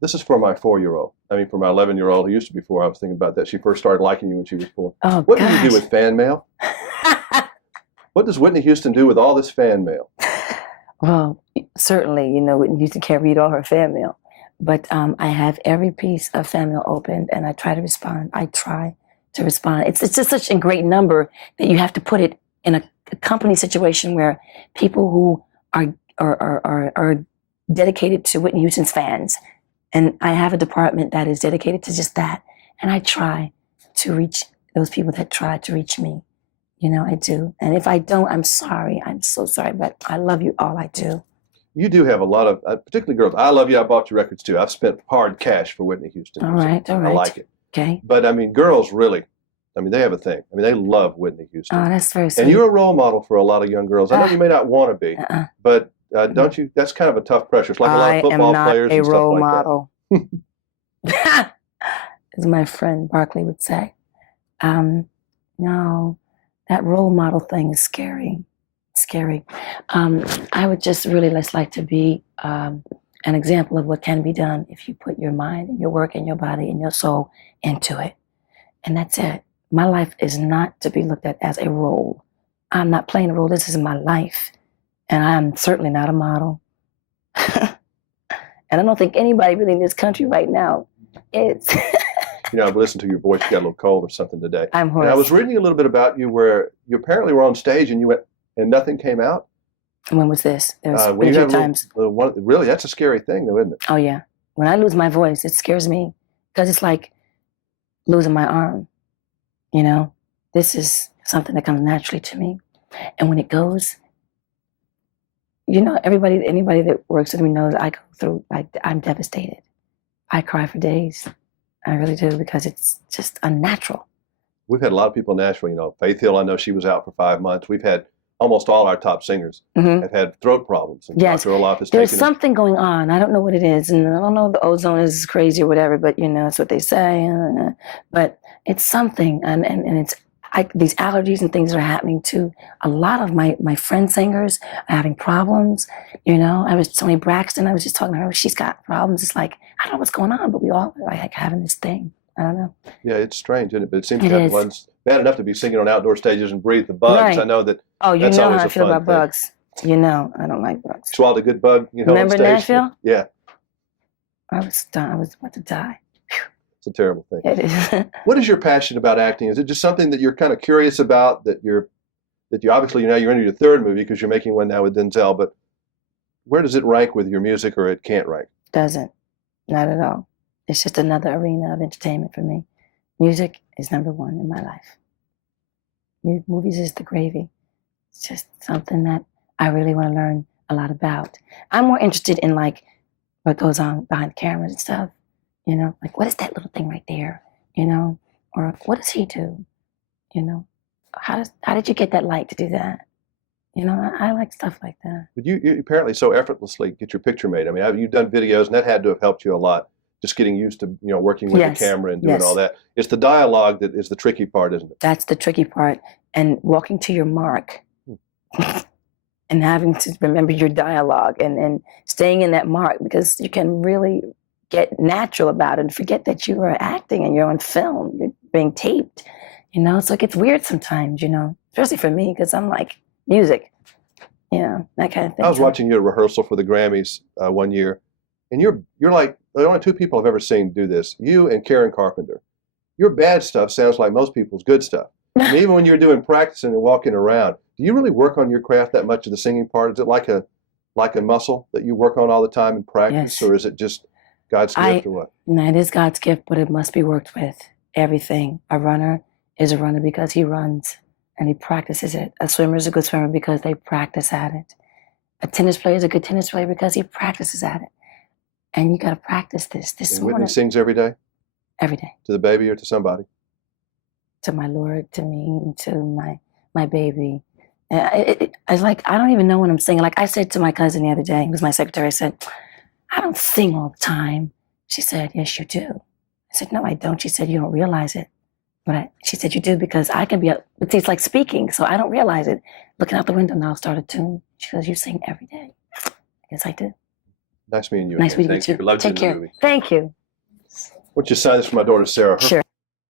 This is for my 4-year-old. I mean, for my 11-year-old who used to be 4. I was thinking about that. She first started liking you when she was 4. Oh What do you do gosh. with fan mail? What does Whitney Houston do with all this fan mail? Well, certainly, Whitney Houston can't read all her fan mail, but I have every piece of fan mail opened, and I try to respond. I try to respond. It's just such a great number that you have to put it in a company situation where people who are dedicated to Whitney Houston's fans, and I have a department that is dedicated to just that, and I try to reach those people that try to reach me. I do. And if I don't, I'm sorry. I'm so sorry, but I love you all I do. You do have a lot of, particularly girls. I love you. I bought your records too. I've spent hard cash for Whitney Houston. All right. I like it. Okay. But I mean, girls really, they have a thing. I mean, they love Whitney Houston. Oh, that's very sweet. And you're a role model for a lot of young girls. I know you may not want to be, but don't you? That's kind of a tough pressure. It's like a lot of football players and stuff like that. I am not a role model. As my friend Barkley would say. No. That role model thing is scary. Scary. I would just really like to be an example of what can be done if you put your mind and your work and your body and your soul into it. And that's it. My life is not to be looked at as a role. I'm not playing a role. This is my life. And I'm certainly not a model. And I don't think anybody really in this country right now is. I've listened to your voice. You got a little cold or something today. I'm hoarse. And I was reading a little bit about you where you apparently were on stage and you went and nothing came out. When was this? There was a few times. Really, that's a scary thing, though, isn't it? Oh, yeah. When I lose my voice, it scares me because it's like losing my arm. This is something that comes naturally to me. And when it goes, anybody that works with me knows I go through, I'm devastated. I cry for days. I really do, because it's just unnatural. We've had a lot of people in Nashville. Faith Hill, I know she was out for 5 months. We've had almost all our top singers have had throat problems. And yes. Dr. Olaf has There's taken something going on. I don't know what it is. And I don't know if the ozone is crazy or whatever, but that's what they say. But it's something. And it's these allergies and things that are happening to a lot of my friend singers are having problems. I was Toni Braxton. I was just talking to her. She's got problems. It's like, I don't know what's going on, but we all are like having this thing. I don't know. Yeah, it's strange, isn't it? But it seems to have ones bad enough to be singing on outdoor stages and breathe the bugs. Right. I know that. Oh, you that's know always how I feel about thing. bugs. I don't like bugs. Swallowed a good bug, Remember on stage. Nashville? Yeah. I was done. I was about to die. It's a terrible thing. It is. What is your passion about acting? Is it just something that you're kind of curious about, that you obviously, you're into your third movie because you're making one now with Denzel, but where does it rank with your music, or it can't rank? Doesn't. Not at all. It's just another arena of entertainment for me. Music is number one in my life. Movies is the gravy. It's just something that I really want to learn a lot about. I'm more interested in what goes on behind the cameras and stuff. What is that little thing right there? Or what does he do? How did you get that light to do that? I like stuff like that. But you apparently so effortlessly get your picture made. I mean, you've done videos, and that had to have helped you a lot. Just getting used to, working with the camera and doing all that. It's the dialogue that is the tricky part, isn't it? That's the tricky part. And walking to your mark and having to remember your dialogue and staying in that mark, because you can really get natural about it and forget that you are acting and you're on film, you're being taped, so it gets weird sometimes, especially for me, because I'm like music, that kind of thing. I was watching you at rehearsal for the Grammys one year, and you're like the only 2 people I've ever seen do this, you and Karen Carpenter. Your bad stuff sounds like most people's good stuff. And even when you're doing practicing and walking around, do you really work on your craft that much of the singing part? Is it like a muscle that you work on all the time in practice, or is it just God's gift or what? No, it is God's gift, but it must be worked with. Everything. A runner is a runner because he runs and he practices it. A swimmer is a good swimmer because they practice at it. A tennis player is a good tennis player because he practices at it. And you got to practice this. And Whitney sings every day? Every day. To the baby or to somebody? To my Lord, to me, to my baby. It's like, I don't even know when I'm singing. Like I said to my cousin the other day, who's my secretary, I said, I don't sing all the time. She said, yes, you do. I said, no, I don't. She said, you don't realize it. But she said, you do, because I can be up. It's like speaking, so I don't realize it. Looking out the window, and I'll start a tune. She goes, you sing every day. Yes, I do. Nice meeting you. Nice again. meeting you Thank too. Loved you Take in the care. movie. Thank you. Why don't you sign this for my daughter, Sarah? Her Sure.